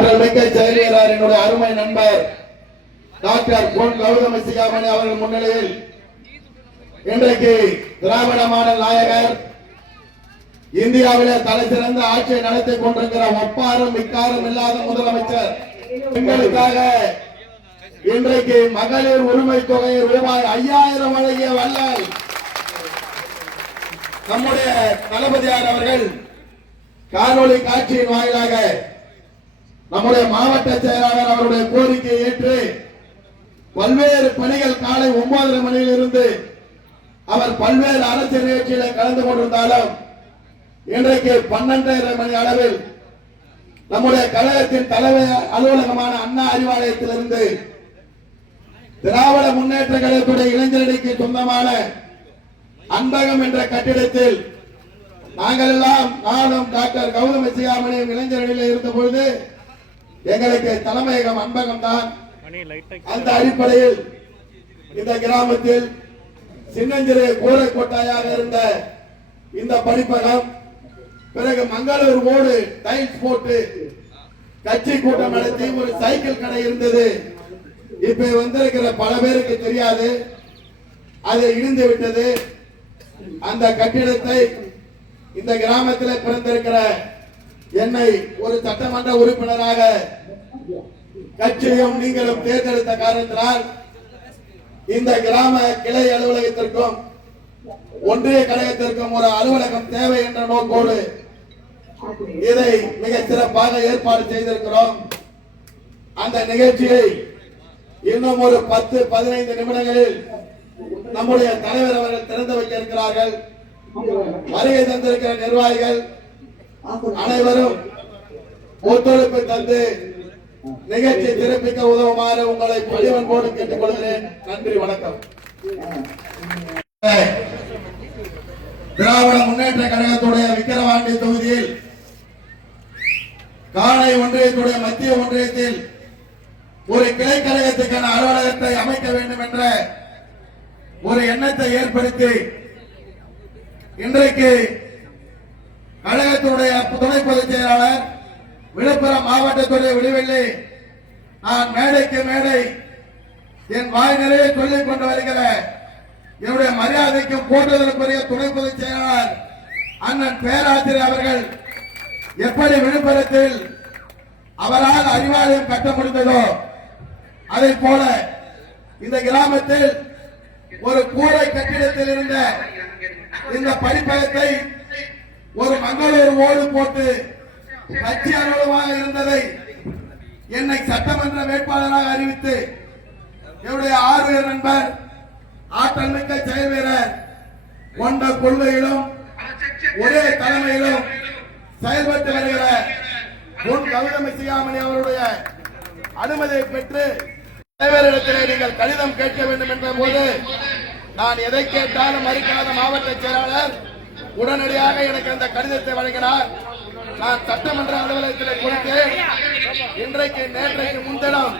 ஆற்றல் மிக்க செயலர் என்னுடைய அருமை நண்பர் டாக்டர் பொன் கௌதம சிகாமணி அவர்கள் முன்னிலையில் இன்றைக்கு திராவிட மாடல் நாயகர் இந்தியாவிலே தலை சிறந்த ஆட்சியை நடத்தி கொண்டிருக்கிற ஒப்பாரும் மிக்காரும் இல்லாத முதலமைச்சர் பெண்களுக்காக இன்றைக்கு மகளிர் உரிமை தொகை ரூபாய் 5000 வழங்கிய வள்ளல் நம்முடைய தளபதியார் அவர்கள் காணொலி காட்சியின் வாயிலாக நம்முடைய மாவட்ட செயலாளர் அவருடைய கோரிக்கையை ஏற்று பல்வேறு பணிகள் காலை 9:30 மணியில் இருந்து அவர் பல்வேறு அரசு நிகழ்ச்சிகளை கலந்து கொண்டிருந்தாலும் இன்றைக்கு 12:30 மணி அளவில் நம்முடைய கழகத்தின் தலைமை அலுவலகமான அண்ணா அறிவாலயத்திலிருந்து திராவிட முன்னேற்ற கழகத்துடைய இளைஞரணிக்கு சொந்தமான அன்பகம் என்ற கட்டிடத்தில் நாங்கள் எல்லாம் நானும் டாக்டர் கௌதம சிகாமணியும் இளைஞரணியில் இருந்த பொழுது எங்களுக்கு தலைமையகம் அன்பகம் தான். அந்த அடிப்படையில் இந்த கிராமத்தில் சின்னஞ்சிறு கூரை கொட்டாயாக இருந்த இந்த படிப்பகம் பிறகு மங்களூர் ஓடு டைல்ஸ் போட்டு கட்சி கூட்டம் நடத்தி ஒரு சைக்கிள் கடை இருந்தது. இப்ப வந்திருக்கிற பல பேருக்கு தெரியாது, அது இடிந்து விட்டது. அந்த கட்டிடத்தை இந்த கிராமத்தில் பிறந்திருக்கிற என்னை ஒரு சட்டமன்ற உறுப்பினராக கட்சியும் நீங்களும் தேர்ந்தெடுத்த காரணத்தினால் இந்த கிராம கிளை அலுவலகத்திற்கும் ஒன்றிய கழகத்திற்கும் ஒரு அலுவலகம் தேவை என்ற நோக்கோடு இதை மிக சிறப்பாக ஏற்பாடு செய்திருக்கிறோம். அந்த நிகழ்ச்சியை இன்னும் ஒரு 10-15 நிமிடங்களில் நம்முடைய தலைவர் அவர்கள் திறந்து வைக்க இருக்கிறார்கள். வருகை தந்திருக்கிற நிர்வாகிகள் அனைவரும் ஒத்துழைப்பு தந்து நிகழ்ச்சி சிறப்பிக்க உதவுமாறு உங்களை பணிவன்போடு கேட்டுக் கொள்கிறேன். நன்றி, வணக்கம். திராவிட முன்னேற்ற கழகத்துடைய விக்கிரவாண்டி தொகுதியில் காணை ஒன்றியத்துடைய மத்திய ஒன்றியத்தில் ஒரு கிளை கழகத்துக்கான அலுவலகத்தை அமைக்க வேண்டும் என்ற ஒரு எண்ணத்தை ஏற்படுத்தி இன்றைக்கு கழகத்துடைய துணை பொதுச் செயலாளர் விழுப்புரம் மாவட்டத்துடைய விடுவெள்ளி நான் மேடைக்கு மேடை என் வாய் நிறைய சொல்லிக் கொண்டு வருகிற என்னுடைய மரியாதைக்கும் போற்றுதலுக்குரிய துணை பொதுச் செயலாளர் அண்ணன் பேராசிரியர் அவர்கள் எப்படி விழுப்புரத்தில் அவரால் அறிவாலயம் கட்ட முடிந்ததோ அதை போல இந்த கிராமத்தில் ஒரு கூரை கட்டிடத்தில் இருந்த இந்த படிப்பகத்தை ஒரு மங்களூர் ஓடு போட்டு கட்சி அலுவலகமாக இருந்ததை என்னை சட்டமன்ற வேட்பாளராக அறிவித்து என்னுடைய ஆர்வலர் நண்பர் ஆற்றல் மிக்க செயல் வீரர் கொண்ட கொள்கையிலும் ஒரே தலைமையிலும் செயல்பட்டு வருகிற பொன் கௌதம சிகாமணி அவருடைய அனுமதியை பெற்று தலைவரிடத்திலே நீங்கள் கடிதம் கேட்க வேண்டும் என்ற போது நான் எதை கேட்டாலும் மறுக்காத மாவட்ட செயலாளர் உடனடியாக எனக்கு அந்த கடிதத்தை வழங்கினார். நான் சட்டமன்ற அலுவலகத்தில் கொடுத்து இன்றைக்கு நேற்றைக்கு முன்தினம்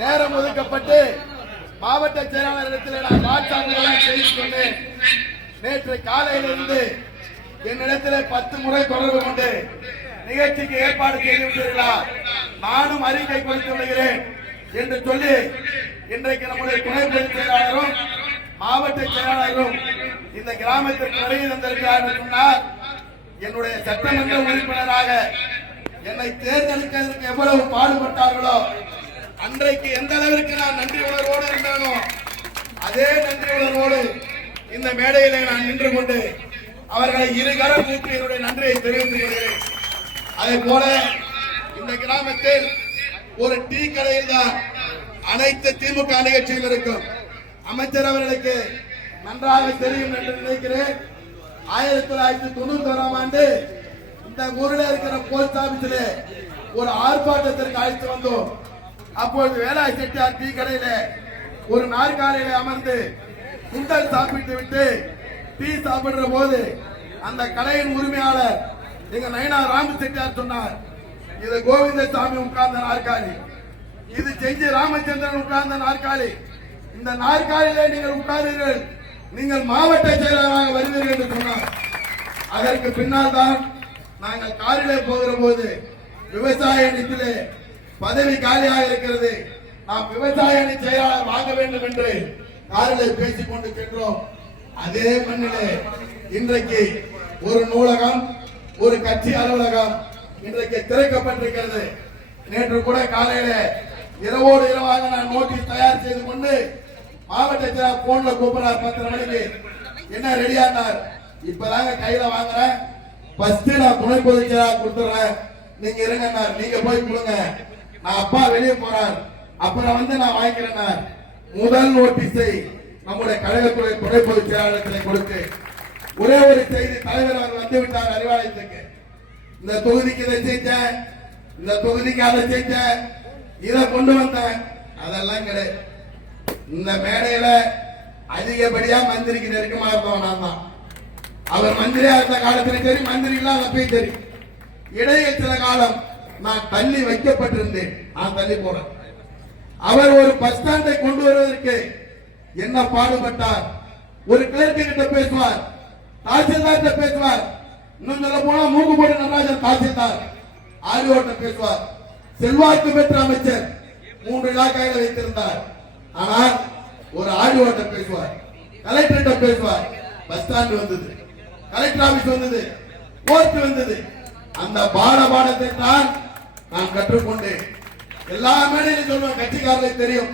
நேரம் ஒதுக்கப்பட்டு மாவட்ட செயலாளரிடத்தில் நான் வாட்ஸ்அப் செய்து கொண்டேன். நேற்று காலையிலிருந்து என்னிடத்தில் 10 முறை தொடர்பு கொண்டு நிகழ்ச்சிக்கு ஏற்பாடு செய்து விட்டீர்களா, நானும் அறிக்கை கொடுத்து வருகிறேன் என்று சொல்லி இன்றைக்கு நம்முடைய துணை பொதுச் செயலாளரும் மாவட்ட செயலாளரும் இந்த கிராமத்திற்கு வருகை தந்திருக்கிறார் என்று சொன்னார். என்னுடைய சட்டமன்ற உறுப்பினராக என்னை தேர்ந்தெடுக்கிறதுக்கு எவ்வளவு பாடுபட்டார்களோ அன்றைக்கு எந்த அளவிற்கு நான் நன்றி உணர்வோடு இருந்தேனோ அதே நன்றி உணர்வோடு இந்த மேடையிலே நான் நின்று கொண்டு அவர்களை இருகரம் கூட்டி என்னுடைய நன்றியை தெரிவித்துக் கொள்கிறேன். அதே போல இந்த கிராமத்தில் ஒரு டீ கடையில் தான் அனைத்து திமுக நிகழ்ச்சிகள் இருக்கும். அமைச்சர் அவர்களுக்கு நன்றாக தெரியும் என்று நினைக்கிறேன். 1991ஆம் ஆண்டு இந்த ஊரில் இருக்கிற போஸ்ட் ஆபீஸிலே ஒரு ஆர்ப்பாட்டத்திற்கு அழைத்து வந்தோம். அப்பொழுது வேலாய் செட்டியார் டீ கடையில ஒரு நாற்காலியில அமர்ந்து சுண்டல் சாப்பிட்டு விட்டு டீ சாப்பிடுற போது அந்த கடையின் உரிமையாளர் எங்க நயனா ராம செட்டியார் சொன்னார், இது கோவிந்தசாமி உட்கார்ந்த நாற்காலி, இது செஞ்சி ராமச்சந்திரன் உட்கார்ந்த நாற்காலி, இந்த நாற்காலியிலே நீங்கள் உட்கார்ந்தீர்கள், நீங்கள் மாவட்ட செயலாளராக வருவீர்கள் என்று சொன்னார். அதற்கு பின்னால் தான் நாங்கள் காரிலே போகிற போது விவசாய நிலத்திலே பதவி காலியாக இருக்கிறது, நாம் விவசாய அணி செயலாளர் வாங்க வேண்டும் என்று காரில் பேசிக் கொண்டு சென்றோம். அதே மண்ணிலே இன்றைக்கு ஒரு நூலகம், ஒரு கட்சி அலுவலகம் இன்றைக்கு திறக்கப்பட்டிருக்கிறது. நேற்று கூட காலையில இரவோடு இரவாக நான் நோட்டீஸ் தயார் செய்து கொண்டு மாவட்ட செயலாளர் போன்ல கூப்பிடுறார் 10 மணிக்கு. என்ன ரெடியானார்? இப்பதாங்க கையில வாங்குறேன், ஃபர்ஸ்ட் நான் துணை பொதுச் செயலாளர் கொடுத்துறேன், நீங்க இருங்க, நீங்க போய் கொடுங்க, நான் அப்பா வெளியே போறார், அப்புறம் வந்து நான் வாங்கிக்கிறேன். முதல் நோட்டீஸை நம்முடைய கழகத்துறை துணை பொதுச் செயலாளர்களை கொடுத்து ஒரே ஒரு செய்தி, தலைவர் அவர் வந்து விட்டார் அறிவாலயத்துக்கு. இந்த தொகுதிக்கு இதை செஞ்சேன், இந்த தொகுதிக்கு அதை செஞ்சேன், இதை கொண்டு வந்தேன், அதெல்லாம் கிடையாது. இந்த மேடையில அதிகப்படியா மந்திரிக்கு நெருக்கமா இருந்தவன் நான் தான். அவர் மந்திரியா இருந்த காலத்திலும் சரி, மந்திரி இல்லாத அப்பயும் சரி, இடையே சில காலம் நான் தள்ளி வைக்கப்பட்டிருந்தேன். நான் தள்ளி போறேன். அவர் ஒரு பஸ் ஸ்டாண்டை கொண்டு வருவதற்கு என்ன பாடுபட்டார். ஒரு கிளர்க்கு கிட்ட பேசுவார், தாசில்தார் பேசுவார், இன்னும் சொல்ல போனா மூக்குப்போடு நடராஜன் தாசில்தார், ஆர்டிஓ பேசுவார். செல்வாக்கு பெற்ற அமைச்சர் 3 இலாக்காவில் வைத்திருந்தார். ஆனால் ஒரு ஆர்டிஓ பேசுவார், கலெக்டர் பேசுவார். பஸ் ஸ்டாண்ட் வந்தது, கலெக்டர் ஆபீஸ் வந்தது, கோர்ட் வந்தது. அந்த பாடத்தை தான் நான் கற்றுக்கொண்டேன். எல்லா மேடையிலும் சொல்லுவேன், கட்சிக்காரர்களுக்கு தெரியும்,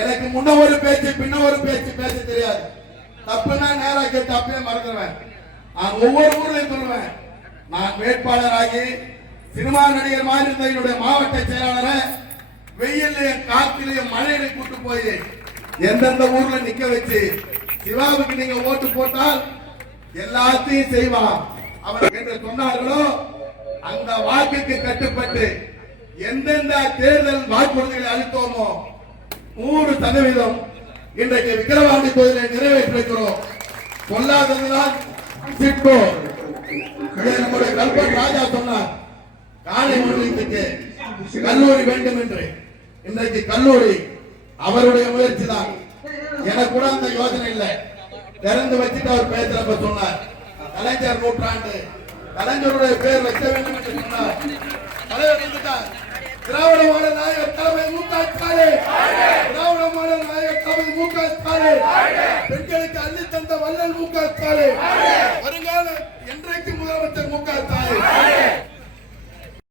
எனக்கு முன்ன ஒரு பேச்சு பின்ன ஒரு பேச்சு பேச தெரியாது. தப்புனா நேரா கேட்டு அப்பயே மறந்துடுவேன். நான் ஒவ்வொரு ஊர்லயும் சொல்லுவேன், நான் வேட்பாளராகி சினிமா நடிகர் மாதிரி இருந்த என்னுடைய மாவட்ட செயலாளரை வெயிலையும் காத்திலையும் மழையில கூட்டு போய் எந்தெந்த ஊர்ல நிக்க வச்சு சிவாவுக்கு நீங்க ஓட்டு போட்டால் எல்லாத்தையும் செய்வான் அவர் என்று சொன்னார்களோ, அந்த வாக்குக்கு கட்டுப்பட்டு எந்தெந்த தேர்தல் வாக்குறுதிகளை அளித்தோமோ 100% இன்றைக்கு விக்கிரவாண்டி கோயிலை நிறைவேற்றிருக்கிறோம். சொல்லாததுதான் சிட்கோ. நம்முடைய கல்பன் ராஜா சொன்னார், காலை மண்டலத்துக்கு கல்லூரி வேண்டும் என்று. இன்றைக்கு கல்லூரி அவருடைய முயற்சி தான். எனக்கு கூட அந்த யோசனை இல்லை. திறந்து வச்சுட்டு அவர் பேசுறப்ப சொன்னார், கலைஞர் நூற்றாண்டு, கலைஞருடைய பெயர் வைக்க வேண்டும் என்று சொன்னார். தலைவர் வந்துட்டார். திராவிட மாடல் நாயகர் தலைமை மு.க. ஸ்டாலின், திராவிட மாடல் நாயகர் தலைமை மு.க. ஸ்டாலின், பெண்களுக்கு அள்ளி தந்த வள்ளல் மு.க. ஸ்டாலின், வருங்கால என்றைக்கு முதலமைச்சர் மு.க. ஸ்டாலின்.